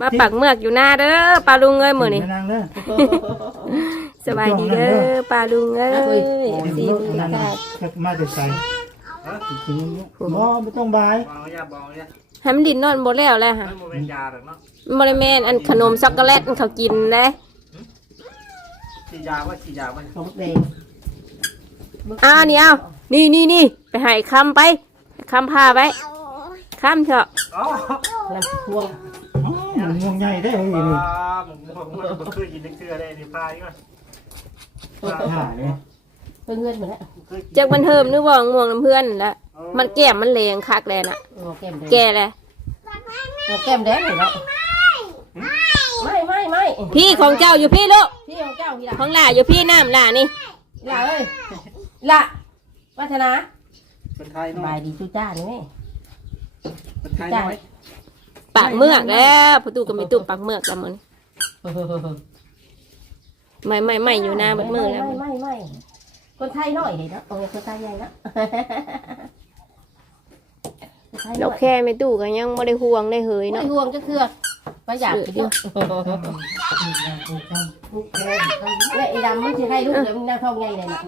มาปักเมือกอยู่หน้าเด้อปลาลุงเอ้ยมื้อนี้มานั่งเด้อสบายดีเด้อปลาลุงเอ้ยสีนั่งค่ะมาแต่ใส่กินนี้บ่ไม่ต้องบายบางเนี่ยบางเนี่ยให้มันดินนอนบ่แล้วแหละฮะมันโมเป็นยาหรอกเนาะบ่ได้แม่นอันขนมช็อกโกแลตอันเขากินเด้ฉีดยาว่าฉีดยาว่าของแดงอ้าวนี่เอานี่นี่นี่ไปให้คำไปคำพาไปคำเถอะอ๋อแล้วพวง อ๋อมันงวงใหญ่ได้เฮ้ยปลานี่ผมผมผมเคยกินนึกเชื่อได้ในปลาใช่ไหมถ่ายเนี่ยเพิ่งเงินมาแล้วเคยกินจักมันเฮิมนึกว่าง่วงน้ำเพื่อนนั่นแหละมันแก้มมันแรงคักแลน่ะ โอ้แก้มแดงแก่เลยโอ้แก้มแดงเลยเนาะไม่ไม่ไม่พี่ของเจ้าอยู่พี่ลูกพี่ของเจ้าพี่ละของหล่าอยู่พี่น้ำหล่านี่ละเอ้ยละวัฒนาเป็นไทยสน้อบายยดีจุจ้านี่แม่เป็นไทยน้อย ปากเมือกแล้วประตูก็มีตู้ปากเมือกแล้วมันไม่ไม่ไม่อยู่หน้าบัดมือแล้วไม่ไม่ไม่คนไทยน้อยเห็นเนาะโอ้คนไทยใหญ่เนาะคนไทยน้เราอยแค่ไม่ตู้ก็ยังไม่ได้ห่วงได้เฮยไม่เนาะห่วงก็คือประหยัดไปเยอะแม่อีดำมันจะให้ลูกเดี๋ยวมันนั่งท้องใหญ่เลยนะ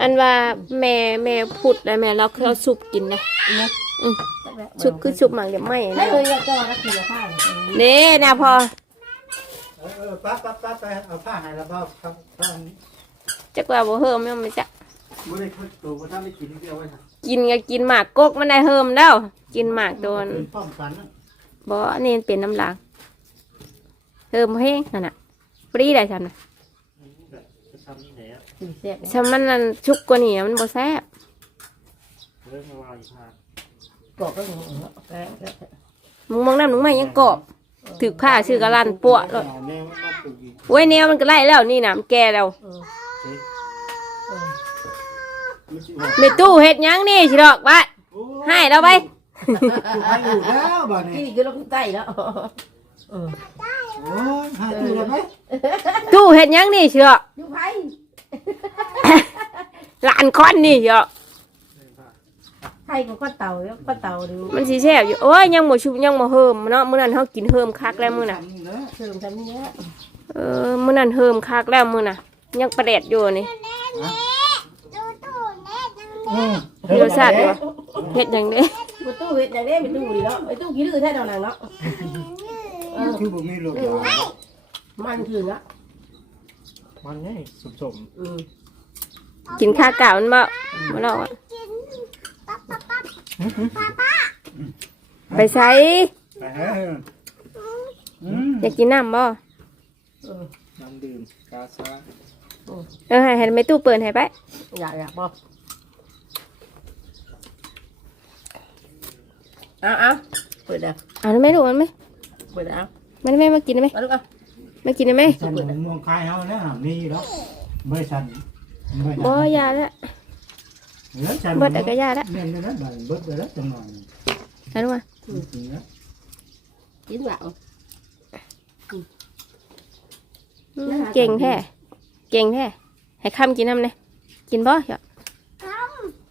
อันว่าแม่แม่พูดแล้วแม่เราเราซุปกินนะ ซุปคือซุปหมักจะไหมไม่นะเลยอยากจะรักษาผ้าเน่นะพอเออเออปั๊บปั๊บปั๊บไปเอาผ้าให้แล้วก็ครับผ้านี้จักว่าบ่เฮิมยังไม่จักไม่ได้เคยตัวถ้าไม่กินเดียวไว้กินก็กินหมากกกมันได้เฮิมแล้วกินหมากตัวนั้นเป็นป้องกันนะบ่อันนี่เป็นน้ำลางเฮิมแห้งนั่นน่ะฟรีได้ซั่นน่ะจะทำนี่ไหนอะสีเสียบถ้ามันนั่นชุกกว่านี้มันบ่แซ่บเรื่องมาวางอยู่ทาง กรอบก็หนูแล้วมึงมองน้ำหนุ่งใหม่ยังกรอบถึกผ้าชื่อกะลั่นปวดเลยเอาแนวมาปลูกอีกโอ้ยแนวมันก็ไล่แล้วนี่น้ำแก่แล้วมันสิออกไม่ตู้เฮ็ดหยังนี่สิดอกว่าให้เราไปปลูกให้อยู่แล้วบ่ที่นี่นี่คือเราใต้แล้วโอ้ยให้ตู้แล้วไหมตู้เฮ็ดหยังนี่สิดอกยูไผ่หลานคอนนี่สิดอก ไผ่กับข้าวเต่าแล้วข้าวเต่าดูมันสิแซ่บอยู่โอ้ยยังบ่ชุบยังบ่เฮิมเนาะมื้อนั้นเฮากินเฮิมคักแล้วมื้อน่ะเสริมทำนี้เออมื้อนั้นเฮิมคักแล้วมื้อน่ะ ยังประเด็ดอยู่นี่อืมรสชาติบ่เฮ็ดหยังเด้ประตูเห็ดอย่างนี้เป็นตู้ดีเนาะไอ้ตู้กี่ดื้อแท้ดอกนางเนาะคือบ่มีลูกหลานมันคือละมันไงสมสมอืมกินข้าวเก่ามันบ่บ่ลอกอะ ไปใช้ไปเฮ้ยอืมอยากกินน้ำบ่น้ำดื่มกาซาเออให้ให้แม่ตู้เปิดให้ไปอยากอยากบอกเอาเอาเปิดเด้อเอาได้ไหมลูกมันไหมเปิดเอามันไหมมากินได้ไหมเอาลูกเอามากินได้ไหมฉันม่วงคายเฮาแล้วมีแล้วไม่ฉันไม่บ่ยาละ เหลือฉันเบิดแต่ก็ยาละแม่นแล้วบัดเบิดไปแล้วจังหน่อยเอาดูมาจริงแล้วกินเหล้าอืมเก่งแท้เก่งแท้ให้คำกินน้ำเลยกินบ่เหรอ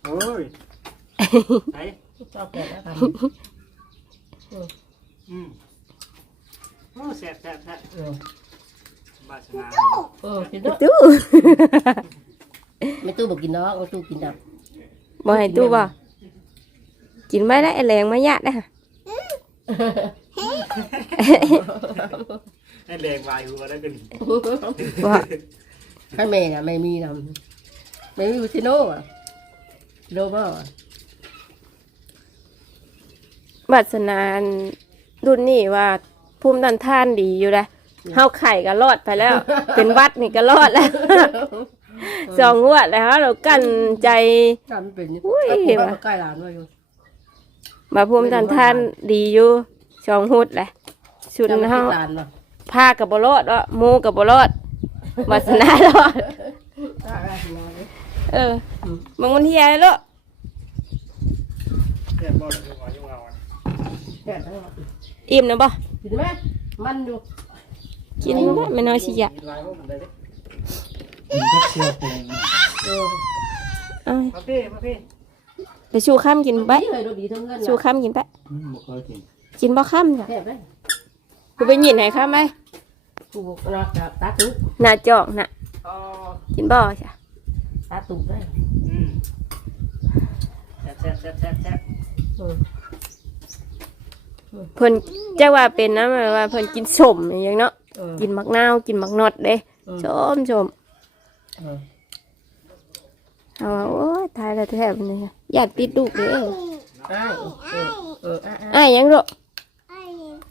โอ้ยไอ้ชอบแก่แล้วครับอืมโอ้แซ่บแซ่บแซ่บเออบาสนาเออกินด้วยตู้ไม่ตู้บอกกินเนาะไม่ตู้กินดับ บ่ให้ตู้บ่กินไม่ได้ไอ้แรงไม่ยากได้อให้แรงวายหัวแล้วกันบ่ให้แม่น่ะไม่มีนะไม่มีวิซิโน่อะโลบ้าบัสนานรุ่นนี้ว่าภูมิต้านทานดีอยู่เลยเฮาไข่ก็รอดไปแล้ว เป็นวัดนี่ก็รอดแล้ว สองงวดแล้วเรากั้นใจทำเป็นอุ้ยเอาว่ะมาใกล้หลานมาอยู่มาภูมิต้านทานดีอยู่สองหุดแหละชุดจำไม่เฮาติดหลานเนาะผ้ากับบรอดวะหมูกับบรอดวาสนารอดเออมึงมันเฮียเลยลูกแซ่บบ่เลยหัวยังเอาอะแก่ทั้งหมดอิ่มนะบ่กินไหมมันดูกินไม่ได้ไม่น้อยสิยะกินลายพวกมันเลยดิ กินกับเชียวแปลงเออเอ้ยมาพี่มาพี่ไปชูข้ามกินไปนี่เลยดูดีทั้งเงินชูข้ามกินไป อืมบ่เคยกินกินบ่ข้ามจ้ะแก่ไหมกูไปหยินให้ข้าไหมกูนอกจากตาตุกหน้าจอกน่ะ อ๋อกินบ่จ้ะตาตุกได้อืมแซ่บแซ่บแซ่บแซ่บอืมเพิ่นจะว่าเป็นนะหมายว่าเพิ่นกินสมอหย่างเนาะอืมกินมักนาวกินมักนอดเด้อืม ชมชมอืม เอาว่าโอ้ยตายแล้วแทบนี่ญาติติดลูกเด้ออ้ายเออเอออ้ายอ้ายอ้ายยังลูกไอ้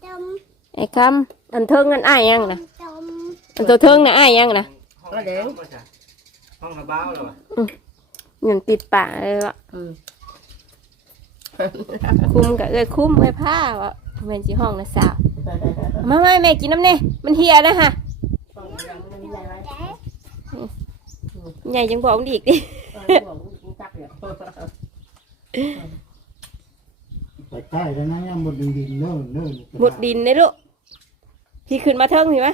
ดำไอ้คำอันเทิงนั่นอ้ายยังนะดำอันตัวเทิงน่ะอ้ายยังนะห้องระเด้งห้องระบ้าวเหรอวะยังติดปากเลยวะอืมคุ้มกับเอ้ยคุ้มไว้ผ้าวะแม่นสิห้องนะสาวมาไม่แม่กินน้ำเน่มันเฮียนะฮะ ใหญ่จังบอกมันอีกดิไปใต้แล้วนะยังหมดดินดินเนิ่นเนิ่นหมดดินเลยลูกพี่ขึ้นมาเทิงเห็นไหม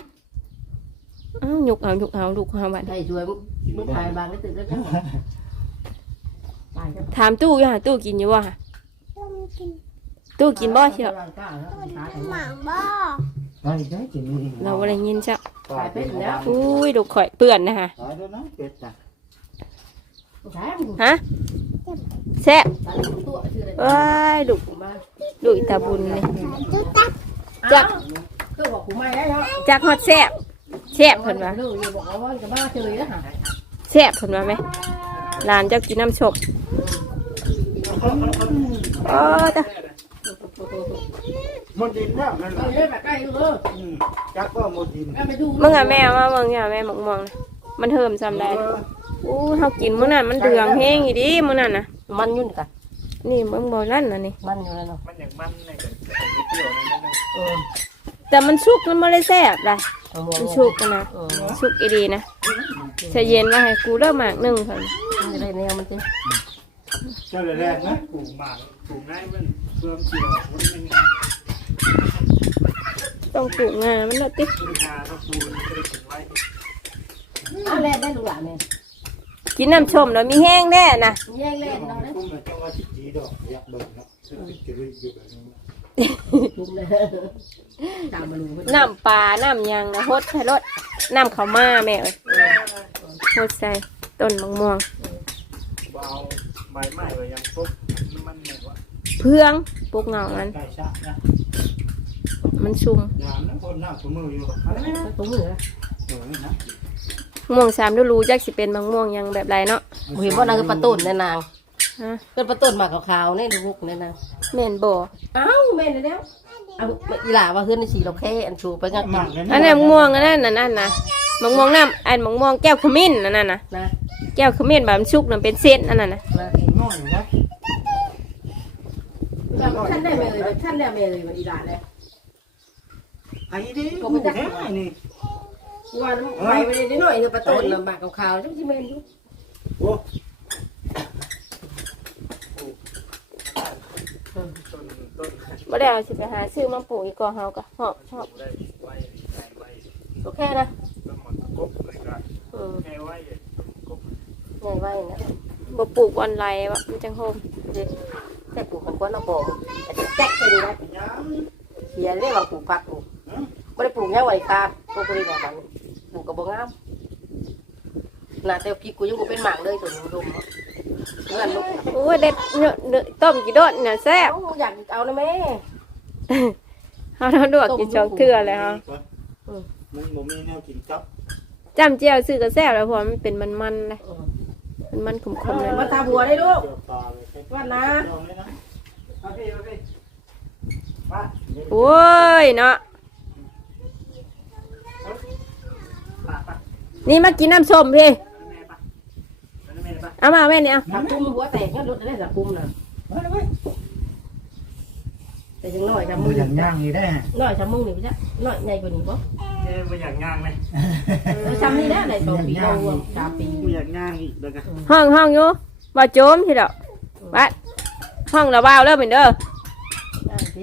อ้าวหยุกเอาหยุกเอาลูกเอาบัดได้ช่วยมึงถ่ายบางก็ตื่นแล้วกันตายจะถามตู้อยู่หาตู้กินอยู่บ่ฮะต้องกินตู้กินบ่เชียวหมาบ่ไปได้จริงนี่เราอะไรยินจ้ะ ตายเป็นแล้วอุ้ยลูกข่อยเปื่อนนะฮะตายแล้วนะเป็ดน่ะใช่ฮะแซ่บตายตัวชื่ออะไรเอ้ยลูกกูมาลูกอีตาบุญเลยจุดตักจักคือบอกกูไม่ได้เนาะจักฮอดแซ่บแซ่บเพิ่นว่าลูกอย่าบอกว่าจะบ้าเฉยนะฮะแซ่บเพิ่นว่าไหมหลานเจ้ากินน้ำชมโอ้ตา หมดดินแล้วนั่นเอน่ะอเล่นแบบใกล้ลูกเอออืมจักก็หมดดินไปดูมึงอะแม่มามึงอะแม่หมกม่วงนะมันเฮิมซ้ำได้อู้เฮากินมื้อนั้นมันเดืองแห้งอีดีมื้อนั้นน่ะ มันยุ่นกันนี่มึงบ่นั่นน่ะนี่ มันอยู่แล้วเนาะมันอย่างมันเลยเกี่ยวนั่นนั่นเออแต่มันสุกมันบ่ได้แซ่บได้มัมันชุสุกกนะเออสุกอีดีนะใจะเย็นว่าให้กูเลิกหมากหนึงเพิ่นมันจะได้แนวมันจะเจ้าแรกๆนะปลูกหมากปลูกง่ายมันเพื่อมเกี่ยวมันเป็นงาน ต้องปลูกงามันเนาะติปลูกงาก็ปลูกจะได้ถึงไว้อ้าวแล่นได้ลูกหลานเนี่ยกินน้ำชมแล้วมีแห้งแน่น่ะแย่งเล่นเราเนี่ยคุ้มเลยจังว่าสิจีดอกอยากเบิ่งเนาะสิจีอยู่แบบนี้ลุมเลยตามมาลูกน้ำปลาน้ำหยังนะฮดใส่รถน้ำข้าวมาแม่เอ้ยฮดใส่ต้นมะม่วงเบาใบไม้ไว้ยังปุ๊บมันเหมือนว่าเพื่องปลูกเงามันใกล้ชะนะ มันชุ่มยามนะคนหน้าคนมืออยู่ตุ้งเหนือเออนะม่วงสามฤดูจักสิเป็นมะม่วงหยังแบบไรเนาะเห็นว่านางคือประตูนในนางฮะเป็นประตูนมาขาวๆนี่ลูกในนางแม่นบ่อ้าวแม่นแล้วเอาอีหล่าว่าเฮือนในสีเราแค่อันชูไปงัดหมักเลยอันนั้นมะม่วงอันนั้นน่ะนั่นนะมะม่วงน้ำอันมะม่วงแก้วขมิ้นอันนั้นน่ะนะแก้วขมิ้นแบบมันสุกน่ะเป็นเส้นอันนั้นน่ะนะน้อยนะท่านได้ไหมเลยท่านได้ไหมเลยอีหล่าเลย ไอ้ดิกูแท้นี่วันไปไปนิดหน่อยเนี่ยประตูนลำบากขาวๆจังสิแม่นอยู่โอ้ต้นต้นบ่ได้เอาสิไปหาซื้อมาปลูกอีกก่อเฮาก็หอบหอบได้ไว้ใส่ไว้โอเคนะต้นมันกบเลยก็อืมแค่ไว้กบใหญ่ไว้นะบ่ปลูกวันไรวะมันจังโฮมแต่ปลูกมันก็น่าบอกแจ๊กไปดีนะยามเขียนเรียกว่าปลูกผักปลูก ไม่ได้ปลูกแค่ไว้คาปลูกไปแบบนั้นปลูกกับบ่งามน่าแต่พี่กูยังบ่เป็นหมากเลยตัวนี้ดมเพื่อนลูกโอ้ยเด็ดเนอะเนอะต้มกี่โดดน่ะแซ่บอยากเอานะแม่เฮาเราดวกกินจองเทื่อเลยเฮามันบ่มีแนวกินกับจำเจียวซื้อก็แซ่บแล้วเพราะมันเป็นมันๆเลยมันมันๆขมๆเลยมาตาบัวได้ลูก เกี่ยวปลาเลยว่านะ ลองเลยนะมาพี่มาพี่ป้าโอ้ยเนาะ ป่าป่า นี่มากินน้ำส้มพี่แม่ป่ะแม่ป่ะเอามาแม่เนี่ยถ้าคุมหัวแตกงั้นรถได้สักคุมน่ะมาเลยเว้ยแต่ยังน้อยทำมืมือออย่างย่างนี่ได้น้อยทำมึงนี่พี่จ๊ะน้อยใหญ่กว่านี้ป่ะเอ้ไม่อยากย่างเลยเราทำนี่ได้ในสองปีเราสามปีไม่อยากย่างอีกแล้วกันห้องห้องอยู่บ่โจมทีเดียวบัดห้องระบาวเริ่มเป็นเด้อได้สิ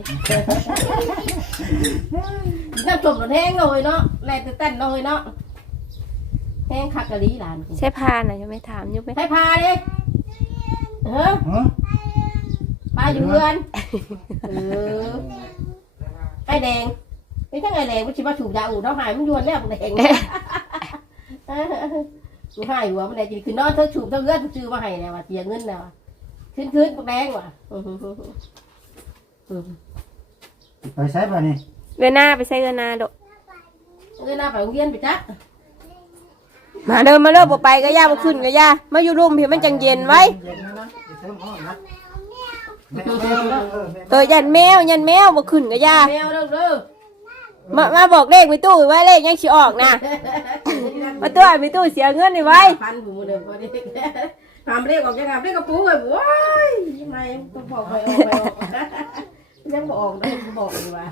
น้ำจมรถแห้งเลยเนาะแรงเต้นเลยเนาะ แห้งคักกะลีหลานใช่พาน่ะยังไม่ถามอยู่ไหมให้พาดิเฮ้ยฮะพาอยู่เรือนเออไอ้แดงไม่ทั้งไงแรงมันชิมาถูกยาอู่น้องหายมันยวนแน่ผมแดงกูหายหัวมันแดงจริงคือนอนเธอฉูบเธอเลือดซื้อมาให้เนี่ยว่ะเสียเงินเนี่ยว่ะขึ้นขึ้นพวกแดงว่ะไปใช้ป่ะนี่เดือนหน้าไปใส่เดือนหน้าดอกเงินหน้าไปโรงเรียนไปจ้ะ มาเดินมาเลิกบ่ไปก็ย่าบ่ขึ้นก็ย่ามาอยู่ร่มพี่มันจังเย็นไว้เย็นนะนะไปเติมห้องนะแม่แม่เออเออแม่เออยันแมวยันแมวบ่ขึ้นก็ย่าแมวเด้อเด้อมามาบอกเลขมีตู้ไว้เลขยังสิออกนะมาตัวมีตู้เสียเงินนี่ไว้พันผมเดิมพอดีทำเรียกออกยังทำเรียกกระปูเลยว้ายยังไงต้องบอกไปออกไปออกยังบอกออกได้บอกดีว่า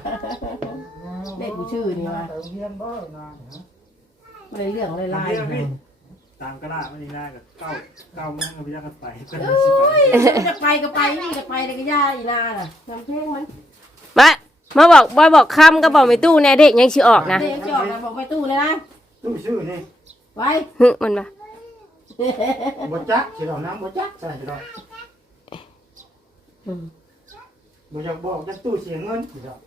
เลขกูชื่อนี่ว่ะ ไม่ได้เรื่องอะไรลายเดี๋ยวพี่ตามกระดาษมันนี่น่ากับเก้าเก้าโมงกับพี่ยักษ์กันไปเป็นเอสิบแปด้ยจะไปก็ไปนี่จะไปเลยก็ย่าอีนาน่ะทำเพลงมันมามาบอกบอยบอกคำก็บอกมีตู้แน่เด็กยังสิออกนะเพลงจะออกนะบอกไปตู้เลยนะตู้ชื่อนี่ไว้ฮึมันมาบ่จักสิดอกน้ำบ่จักใส่สิดอกบ่อยากบอกจักตู้เสียเงินสิดอก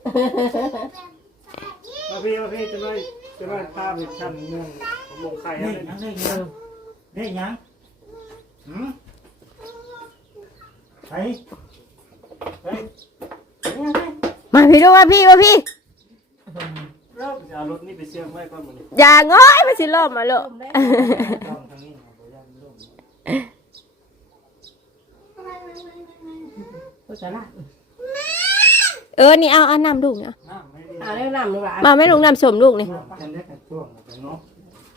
มาพี่มาพี่จะได้ จะได้ภาพในชั้นเมืองลงไข่นี่อะไรยังได้ยังได้ยังหืมไปไปมาพี่ดูมาพี่มาพี่เริ่มจะเอารถนี่ไปเชื่อมไว้ก่อนหมดเลยอย่างง้อยมาสิล่มมาลูกต้องทางนี้บ่อยากลงก็จะละเออ นี่เอาเอาน้ำลูกเนี่ยน้ำ ไม่ได้เอาเรื่องน้ำดีกว่ามาไม่ลูกน้ำสมลูกนี่กันได้กันช่วงกันเนาะ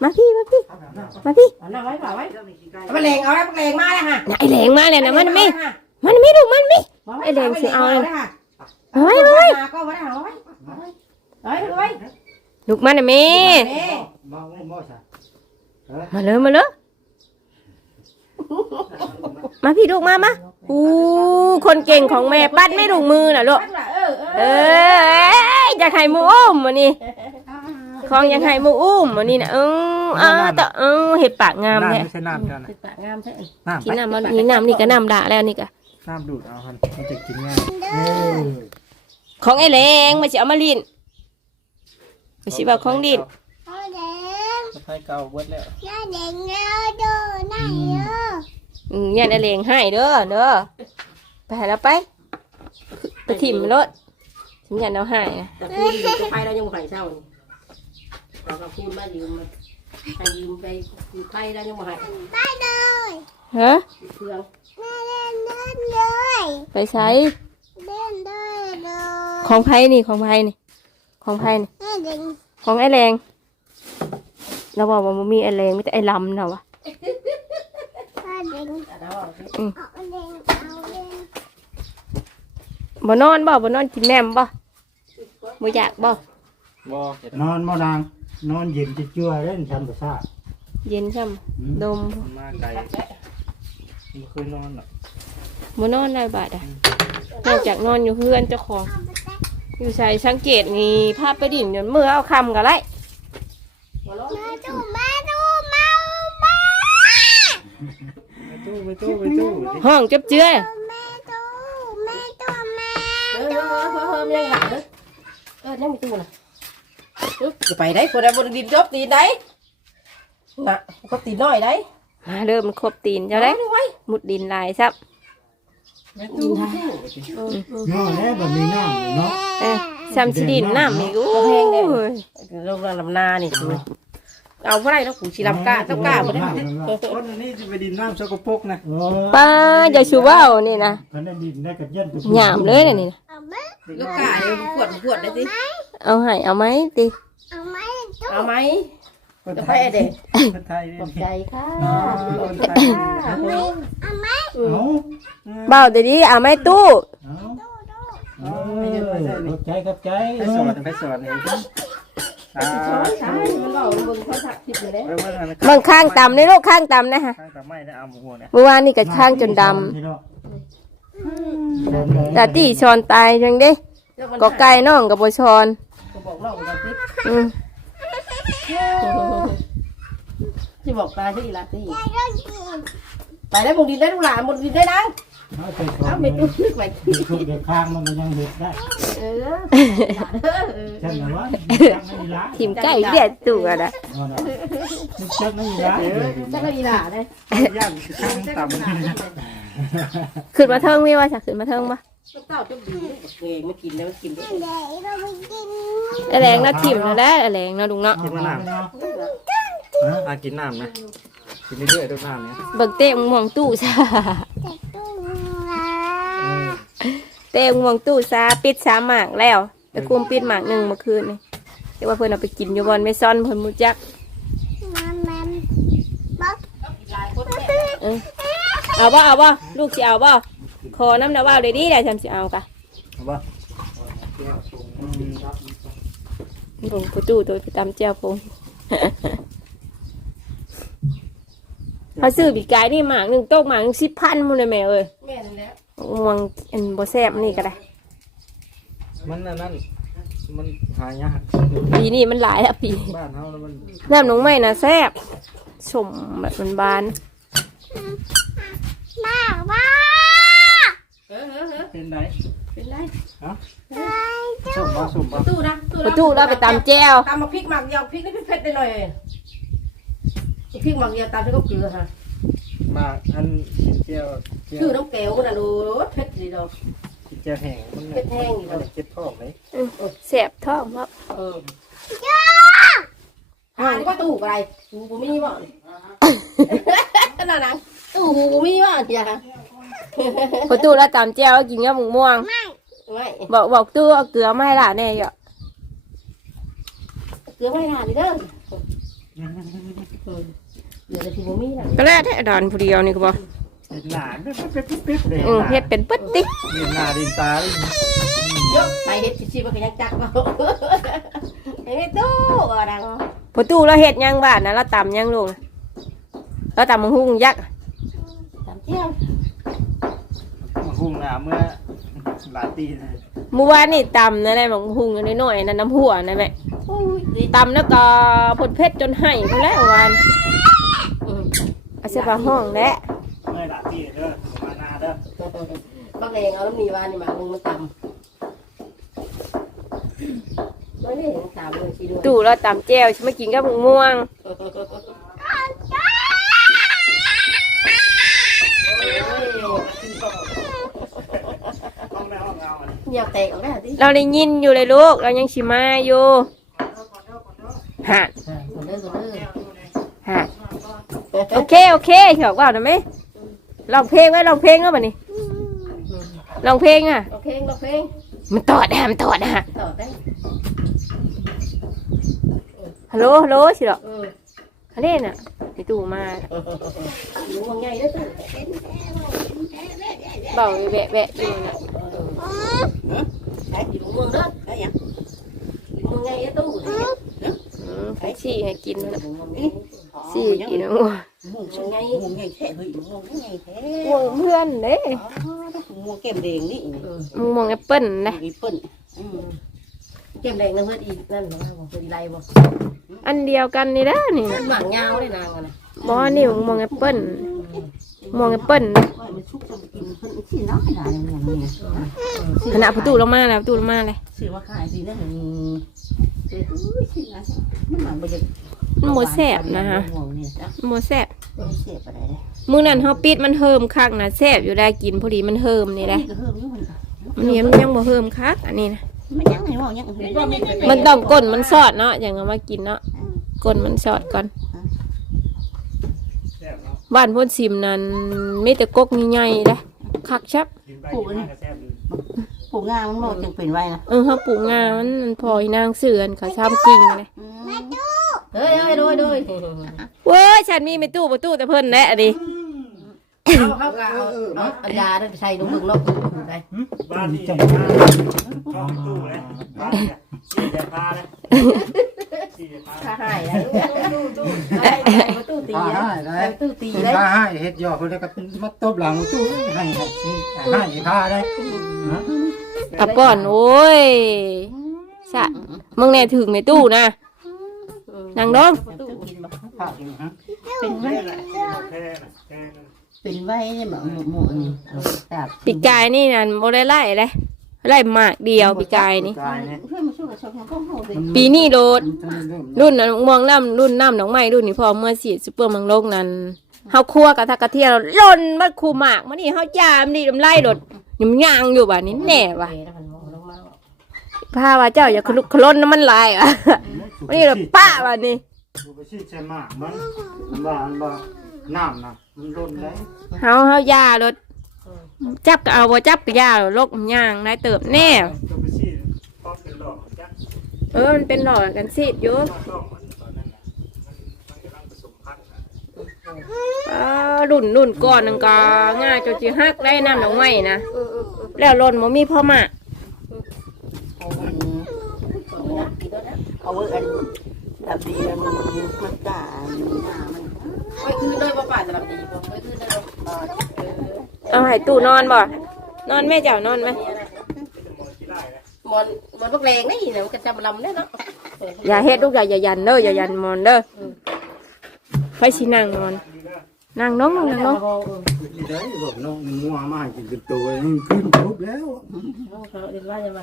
มาพี่มาพี่มาพี่เอาน้ำไว้ก่อนไว้เรื่องนี้ขี้ไก่เอาไปเลงเอาไว้เลงมาเลยค่ะน่ะไอแหลงมาเลยนะมันไม่มันไม่ลูกมันไม่ ไอ้เลงสิเอาเลยค่ะเอาไว้เอาไว้ก็ไว้เอาไว้เอาไว้เอาไว้ลูกมันน่ะแม่มาบ่บ่ซะมาเลยมาเลยมาพี่ลูกมามาอู้คนเก่งของแม่ปัดไม่ลูกมือน่ะลูก เออ เอเอ อออยากให้หมูอุ้มวันนี้ของอยากให้หมูอุ้มวันนี้นะเอออ่าแต่เออเห็ดปากงามน้ำแท้ไม่ใช่น้ำกันนะติดปากงามใช่น้ำกินน้ำมันนี่น้ำนี่ก็น้ำด่าแล้วนี่ก็น้ำดูดเอาครับมันจะกินง่ายเออของไอ้แรงมาสิเอามาลินมาสิบอกของดินเอาเด็กสะพายเก่าเบิดแล้วน้าเด็กเงาดูน้าเยอะอืมยันไอ้แรงให้เด้อเด้อไปหาแล้วไปไปถิ่มรถ ฉันยันเอาให้นะแต่พูดอยู่จะไปแล้วยังไม่เช่านี่เราก็พูดมายืมมาให้ยืมไปอยู่ไทยแล้วยังไม่ให้ไปเลยฮะเครื่องแม่เล่นเล่นเลยไปใช้เล่นได้เลยของไผ่นี่ของไผ่นี่ ของไผ่นี่ แม่เด็กของไอ้แรงเราบอกว่ามันมีไอ้แรงไม่แต่ไอ้ลำนะวะพ่อเด็กแต่เราบอกสิเอาเด็กเอาเด็กบ่นอนบ่บ่นอนกินแหนมบ่ บ่อยากบ่บ่นอนบ่นางนอนเย็นจะจั่วเล่นธรรมชาติเย็นช่ำดมมาไกลไม่เคยนอนหรอกบ่นอนได้บาดอะนอกจากนอนอยู่เพื่อนเจ้าของเอาไปแตะอยู่ใส่สังเกตนี่ภาพไปดิ่มเดี๋ยวมือเอาคำกันไรหัวเราะมาดูมาดูมามาไปตู้ไปตู้ไปตู้ดิห้องจับเจือแม่ดูแม่ดูแม่เออเออเออเออยังหลัง เออยังมีตู้นะจะไปได้คนใดบนดินจบตีนได้น่ะก็ตีนน้อยได้มาเริ่มนครบตีนเจ้าได้ไว้มุดดินลายซับไปตู้ไปตู้ดิย่อแล้วแบบมีน้ำเนาะเออซ้ำสิดินน้ำอีกโอ้ยลงลำนานี่เอาเท่าไรแล้วกูชีลำกาต้องกาบ่ได้คนอันนี้จะไปดินน้ำสกปรกนะป้าอย่าชูว่าวนี่นะก็ได้ดินได้กับเย็นหยามเลยนะนี่นะเอา ไหมลูกกาเนี่ยขวดขวดได้สิเอาให้เอาไหมติเอาไหมดูเอาไหมคนจะไทไปยเด็กคนไทยขอบใจค่ะคนไทยเอาไหมเอาไหมเอาเบาเดี๋ยวนี้เอาไหมตู้เอาดูดูเออขอบใจขอบใจไปสอนไปสอนนี่อ่าใช่มันบอกมึงเขาถักทิพย์เลยเรื่องว่าอะไรบางข้างต่ำในโลกข้างต่ำนะฮะข้างแต่ไม่ได้เอาหมูเนี่ยเมื่อวานนี่ก็ข้างจนดำ แต่ตีชอนตายจังเด้ก็ไก่น้องกับบชอนก็บอกน้องกันสิอืมที่บอกตาที่ละที่ไปเรื่องกินไปได้บงดินได้ลูกหลานบงดินได้นังเอาไปขอเอางไม่เตู้นึกไว้ด็กเด็กข้างมันมันยังเห็ดได้เออใช่ไหมวะจักไม่มีร้ายทีมไก่เดียดตัวนะเอาน่ะจักไม่มีร้ายจักรอีหล่าได้ย่างข้างต่ำนี่นะ ขึ้นมาเทิงมีว่าจะขึ้นมาเทิงปะเต้าจะดูเองม่กินแล้วกินด้เดี๋ยเราไปกินแรงนะทิมนะได้แรงนะลุงเนาะกินมะนาวอะกินน้ำนะกินเรื่อยๆด้วยน้ำเนี่ยเบิกเต้มงมองตู้ซาเต้มงมองตู้ซาปิดสามหมากแล้วไปคุมปิดหมากหนึ่งเมื่อคืนนี่แต่ว่าเพิ่อนเอาไปกินอยู่บอนไม่ซ่อนเพิ่อนมูจักมันมันบ๊อบเออ เอาบ่เอาบ่ลูกสิเอาบ่ขอน้ำนะว่าเลยดีแหละฉันสิเอากะเอาป่ะลงประตูตัวไปตามเจ้าพงเขาซื้อปีกายนี่หมากหนึ่งโต๊ะหมากหนึ่งสิบพันมูเลยแม่เอ้ยแม่นั่นแหละม่วงอันบ่แซ่บนี่ก็ได้ มันอันนั่นมันหายากปีนี้มันหลายแล้วปี บ้านเฮาแล้วมันน้ำหนองไม้นะแซ่บสมแบบมันบาน บ้าบ้าเออเออเออเป็นไหนเป็นไรสุ่มบ่สุ่มบ่ตู้นะประตูเราไปตามแจ้วตามมาพริกหมักเดียวพริกนี่เผ็ดได้หน่อยพริกหมักเดียวตามด้วยก็เกลือค่ะมาอันเจียวเจียชื่อวน้องแก้วก็น่ะดูเผ็ดดีดอกเจียวแห้งมันเผ็ดแห้งอยู่มันเจ็บท้องเลยแซ่บท้องเพราะเออหานี่ว่าตู้อะไรตู้กูมีบ่นั่นน่ะ ตู้กูมีบ่จ้ะประตูเราตามแจ้วกินกับหมูม่วงไม่บอกบอกตู้เอาเกลือมาให้หลานแน่เยอะเกลือไม่นานนี่เด้อเกลือที่กูมีน่ะก็แล้วแท้ดอนผู้เดียวนี่ก็บอกเห็นหนาเป๊ะเป๊ะเป๊ะเลยอืมเฮ็ดเป็นปึ๊ดติเห็นหนาดินตาเลยเยอะไปเฮ็ดชิๆมันก็ยังจักบ่ไอ้ไม่ตู้ก็ดังประตูเราเฮ็ดหยังบ้านนะเราตำหยังลูกนะเราตำมังหุงยักษ์ตาม เที่ยวมาหุ้งหนาเมื่อหลายปีนะเมื่อวานนี่ตำนะแม่มังหุงอันน้อยๆนั่นน้ำหัวนะแม่อุ้ยดีตำแล้วก็ผลเพชรจนให้ไปแล้ววานเอาเสื้อผ้าห้องและเมื่อหลายปีเด้อมานาเด้อบักแดงเอาแล้วมีวานนี่มาลงมาตำไม่ได้เห็นตามเลยสิด้วยตู่เราตำแจ่วฉันมากินกับหมูม่วงห้องแม่ห้อง เอาอันนี้เหนียวแตกออกได้ดิเราได้ยินอยู่เลยลูก เรายังชิมาอยู่ฮะคนเด้อคนเด้อฮะโอเคโอเคเถอะว่าหน่อยไหมลองเพลงไว้ลองเพลงก็มานี่ลองเพลงอะโอเคโอเคมันตอดนะมันตอดนะต่อได้ฮัลโหลฮัลโหลสิหรอเอออันนี้น่ะ ไอตู่มาอยู่ว่าไงเด้อตู้เบาแวะแวะอยู่นะไอ้อยู่เมืองเด้อไอ้ยังอยู่เมืองไงเด้อตู้อืมไปชี้ให้กินนะอยู่เมืองไงชี้ให้กินนะงัวเมืองไงม่วงใหญ่แท้เฮ้ยม่วงใหญ่แท้ม่วงเพื่อนเด้ม่วงแก้มแดงนี่มึงมองแอปเปิ้ลนะมีเปิ้ลเก็บแดงน้ำเพื่อนอีกนั่นบ่บ่เพื่อนไรบ่อั นเดียวกันนี่นะนี่นะหมางยาวเลยนางอะนะบอนี่มึงมองแอปเปิ้ลมองแอปเปิ้ลนะก็มันชุกจะกินเพิ่นสิน้อยหน่อยม่วงนี่ขณะประตูลงมาแล้วประตูลงมาเลยซื้อมาขายสินะซื้อสินะมันหลังบ่จะมันโมแซ่บนะฮะม่วงนี่จ้ะโมแซ่บบ่เสียบอะไรเลยมื้อนั้นเฮาปิดมันเฮิมคักนะแซ่บอยู่ได้กินพอดีมันเฮิมนี่แหละก็เฮิมอยู่มันมันนี่มันยังบ่เฮิมคักอันนี้นะมันยังไงม่วงยังมันต้องก้นมันสอดเนาะอย่างเอามากินเนาะ ก้นมันสอดก่อนแซ่บเนาะบ้านพ่นซิมนั้นมีแต่กกใหญ่ๆเด้คักชับกินไปกินมาก็แซ่บดีปลูกงามันบ่จังเป็นไว้นะเออเฮาปลูกงามันมันพอยนางเสือนเขาช้ำกิ่งเลยเฮ้ยเฮ้ยโดยโดยเว้ยฉันมีไม่ตู้ประตูแต่เพิ่นแหละดิเอาเขาก็เอาเอาเอายาได้ไปใส่ลงเบิ่งเนาะได้บ้านนี่ห้องตู้เลยบ้านเนี่ยสี่เดียพาเลยสี่เดียพา ถ้าหายแล้วได้ประตูตีผ้านะให้ได้ประตูตีเป็นได้ผ้าให้เฮ็ดยอคนแล้วก็เป็นมาตบหลังตู้ให้ให้ให้ผ้าได้นะตะป้อนโอ้ยสะมึงแน่ถึงในตู้นะนางน้องประตูกินบ่ผ้าจริงฮะเป็นไว้แค่ไหนแค่ไหนแค่ไหนเป็นไว้เนี่ยหมอหมอนี่ตับปีกายนี่นั่นบ่ได้ไล่เลย ไล่หมากเดียวปีกายนี่กายเนี่ยเพื่อนมาช่วยกับชาวบ้านเขาเขาเป็นปีนี้โดดมันจะเริ่มรุ่นนั้นมองน้ำรุ่นน้ำดอกไม้รุ่นนี้พอเมื่อสีดซุปเปอร์มังโลกนั้นเฮาคั่วกับทักกะเทียมล่นมาคูหมากมานี่เฮายามนี่ลำไล่รถยำยางอยู่บ่านี้แน่ว่ะเแล้วมันมองลงมาพาว่าเจ้าอย่าคลุกคล้นน้ำมันลายอะวันนี้เราป้าวันนี้ดูไปชี้ใช่มากมันมันว่ามันว่าน้ำนะมันล้นได้เฮาเฮายารถ จับก็เอาบ่จับก็ยาโรคมันยางนายเติบแน่ดูไปชี้พอเป็นดอกจักเออมันเป็นหลอดกันซีดอยู่ต้องมันตอนนั้นน่ะมันมันกำลังผสมพันธุ์น่ะอ่ารุ่นรุ่นก่อนนึงก็ง่าจนสิฮักได้น้ำดอกไม้นะแล้วล่นบ่มีพ่อมากเอาไว้อันดับดีมันมันตามัน ไปคืนเลยบ่ป่าจะรับดีบ่ไปคืนเลยบ่ เอาให้ตู้นอนบ่ นอนแม่เจ้านอนไหมมอนมอนพวกแรงนี่เดี๋ยวมันก็จะมาลำได้เนาะอย่าเฮ็ดลูกอย่าอย่ายันเด้ออย่ายันมอนเด้อไฟสินั่งนอนนั่งน้องนั่งน้องนี่ได้บอกน้องมัวมาให้กินเป็นตัวนี่ขึ้นครบแล้วเขาเรียนว่าจะมา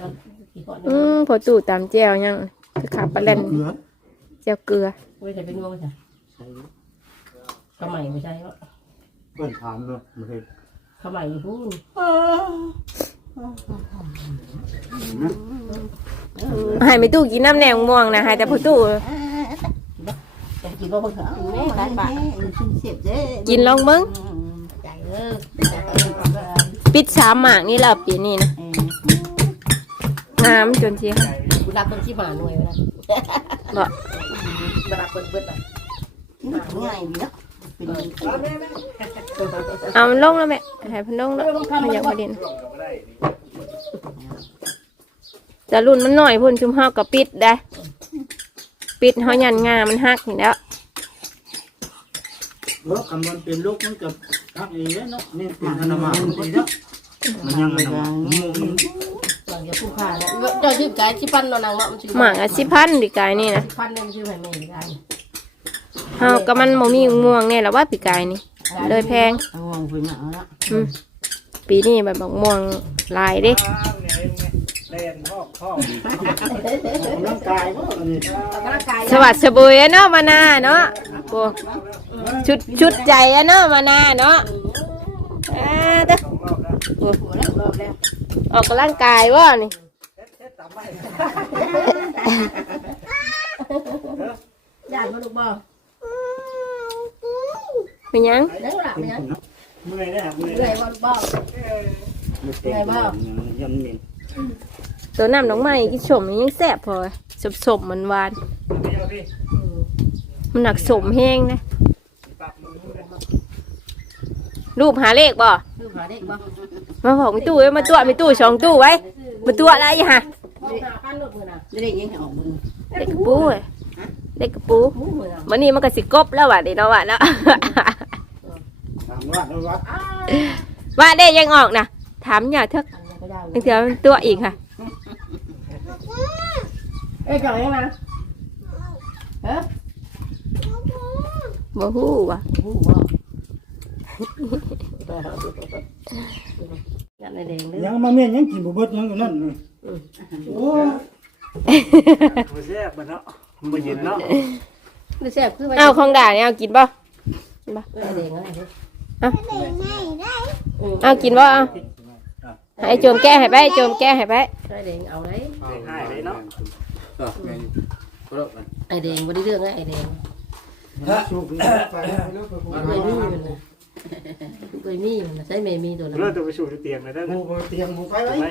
กี่คนอืมพอตู้ตามแจวยังคือขาปลาเล่นเกลือแจวเกลือไม่ใช่เป็นงงใช่ข้าวใหม่ไม่ใช่เนาะเพิ่นถามเนาะบ่เฮ็ ดข้าวใหม่พูดให้ไม่ตู้กินน้ำแหนงม่วงนะให้แต่พอตู้จะกินบ่เพิ่งเอาแม่หลายบาทกินเสียบเด้กินลองมึงใจเออปิดสามหมากนี่แล้วปีนี้นะงามจนทีค่ะกูรักคนที่มาหน่วยนะบ่มารักคนเบิดอะง่ายดี เนาะเป็นเอามันลงแล้วแม่ให้เพันลงแล้วมันอยากพอดีนะแต่รุ่นมันหน่อยพุ่นชุมเฮากับปิดได้ ปิดเฮายันงามันหักนี่แล้วเออคำมันเป็นลูกมันกับทักเองเนาะนี่เป็นอนามัยดีเนาะมันยังอนามัยหมูมันหลังจากผู้ค้าเนี่ยเจ้าชื่อกายที่พันนอนนางเนาะมันชื่อหมากอะสิพันดีกายนี่นะพันเนี่ยมันชื่อไผ่ไม่ได้ เฮาก็มันบ่มีม่วงแน่แล้วว่าปีกายนี่ เลยแพง เอาวางพื้นเอาละอืมปีนี้แบบบักม่วงลายเด้เล่นพ่อพ่อร่างกายพ่อนี่ร่างกายสวัสดิ์สบุยอะเนาะมานาเนาะโอ้ชุดชุดใจอะเนาะมานาเนาะอ่าเด้อโอ้ออกกำลังกายว่นี่ญาติมาลูกบ่ เป็นหยังเด้อล่ะเนี่ยเมื่อยได้ครับเมื่อยเหนื่ได้อยบ่ลูกบ่ไงบ้างยำเย็นตัวน้ำน้องใหม่กินสมนี่ยังแซ่บพอสมสมมันหวานเดียวพี่มันหนักสมแห้งนะปรับมือเลยรูปหาเลขบ่คือหาเด็กบ่มาบอกมีตู้ไว้มาตัวมีตู้สองตู้ไว้มาตัวอะไรฮะมองหาพันลูกมือน่ะได้ยังออกมือเด็กกระปูเว้ย เด็กกระปูหูมือน่ะวันนี้มันก็สิกบแล้วว่ะนี่เนาะว่ะเนาะถามว่าแล้วว่าว่าได้ยังออกนะถามอย่าเถอะก็ได้ตั้งแต่มันตัวอีกค่ะเอ้ยจ่อยยังมาเฮ้ยบ่ฮู้ว่ะหูบ่ยันในแดงเด้อยังมาเมียนยังกินบ่เบิดยังอยู่นั่นเลยโอ้บ่แซ่บเนาะ บ่เย็นเนาะดูแซ่บคือไปเอาของด่าเนี่ยเอากินบ่เอ้ยแดงอะไรเด้อเอากินบ่เอาให้โจมแก้ให้ไปโจมแก้ให้ไปไอ้แดงเอาได้ง่ายเลยเนาะไอ้แดงบ่ได้เรื่องไอ้แดงสูบไปแล้วไปเคยมีมันน่ะเคยมีมันน่ะใช้เมมีตัวนั้นเริ่มตัวไปสู่เตียงเลยได้หมูบ่เตียงหมูไปไหไว้ม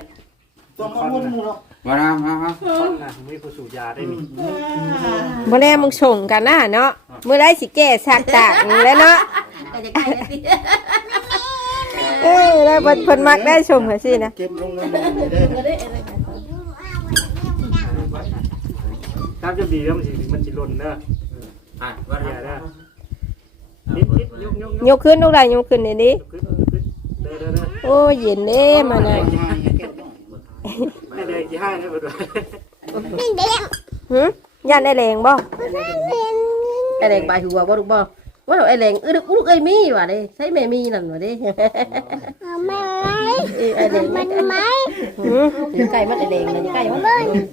ต้องมาวนหมูเนาะ มาน้ำมาครับคนน่ะมีผู้สูบยาได้มีบ่แน่มึงส่งกันนะเนาะมื้อไรสิแก้สักตากแล้วเนาะก็จะใกล้แล้วสิเอ้ยแล้วเพิ่นเพิ่นมักได้ชมเหรอสินะเก็บลงเลยเด้อก็ได้อะไรกันครับจะดีแล้วมันสิมันสิหล่นเด้ออะว่าอย่าทำเด้อนิดนิดยกยกยกขึ้นลูกได้ยกขึ้นนี่ดิขึ้นขึ้นเด้อเด้อเด้อโอ้ยเย็นเด้มานะ ไม่ได้กี่ห้าเนี่ยบ่ด้วยหึย่านได้แรงบ่ไอ้แดงใบหัวบ่ลูกบ่ว่าไอ้แรงเออลูกเอ้ยมีว่ะเด้ใช่แม่มีนั่นว่ะเด้เอาไม่ไรเออไอ้แรงมันไหมหืออยู่ใกล้มันไอ้แดงนะอยู่ใกล้มัน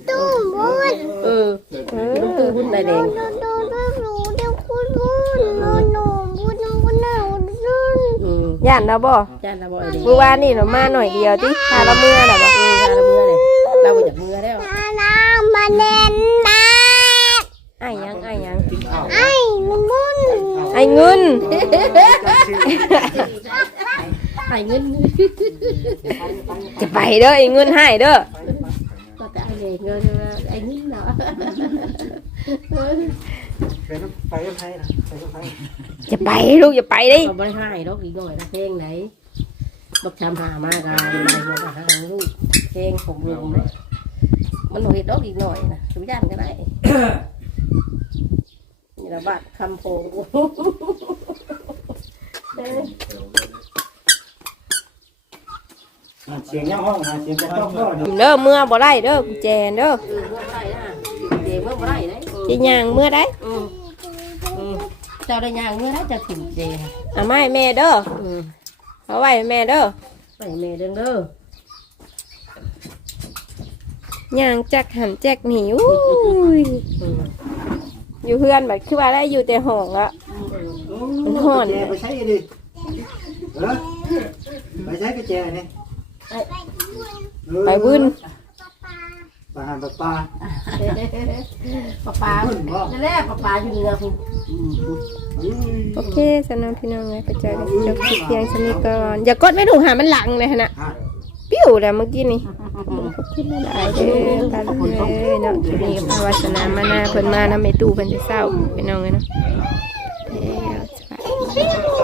ตู้บุญเออลูกตู้หุ้นไอ้แดงดูดูดูดูเดี๋ยวคุณบุญโนโนบุญบุญเอาดุนอืมย่านนะบ่จ้าละบ่ไอ้แดงเมื่อวานนี่เรามาหน่อยเดียวติพาละเมื่อน่ะบ่ เออจ้าละเมื่อเลยเราไปจากเมื่อแล้ว นานามาเด่นนะ ไอ้ายยังไอ้ายยัง กินข้าว ไอ้บุญ ไอ้เงิน ไอ้เงินจะไปเด้อไอ้เงินให้เด้อก็แต่ไอ้แดงเงินไอ้เงินเนาะเป็นไปกับใครนะไปกับใครจะไปลูกอย่าไปดิเขาไม่ให้ดอกอีกหน่อยนะเพลงไหนบักชำหามากกันอะไรเงี้ยหาลูกเพลงผมลืมเลยมันหน่อยดอกอีกหน่อยนะสุญญาตก็ได้นี่ระบาดคำโพง เสียงยังห้องนะเสียงจะต้องก็เดี๋ยวเด้อเมื่อบ่ได้เด้อกุญแจเด้อเออเมื่อไรนะเดี๋ยวเมื่อไรนะสิย่างเมื่อได้อืมอืมเจ้าได้ยางเมื่อไรจะถิ่มเจเอาไมาให้แม่เด้ออืมเอาไว้ให้แม่เด้อไปเมเด้อเด้อย่างจักหันแจกหนีอุ้ยอืมอยู่เพื่อนแบบคือว่าได้อยู่แต่ห้องอะมันฮ้อนแจไปใช้ดิเออไปใช้กระแจนี่ ไปบุญปลาหันปลาปลาปลาปลาบุญบ่นั่นแหละปลาปลาอยู่เหนือคุณโอเคสำหรับพี่น้องไงไปเจอกันจบคลิปเพียงชนี้ก่อนอย่ากดไม่ถูกหามันหลังเลยนะฮะปิ้วแล้วเมื่อกี้นี่ขอบคุณหลายๆเด้อตาลุงเลยเนาะคลิปนี้กับภาวาสนามาหน้าเพิ่นมานะไม่ตู้เพิ่นจะเศร้าพี่น้องเลยเนาะเอ้ยสบายดี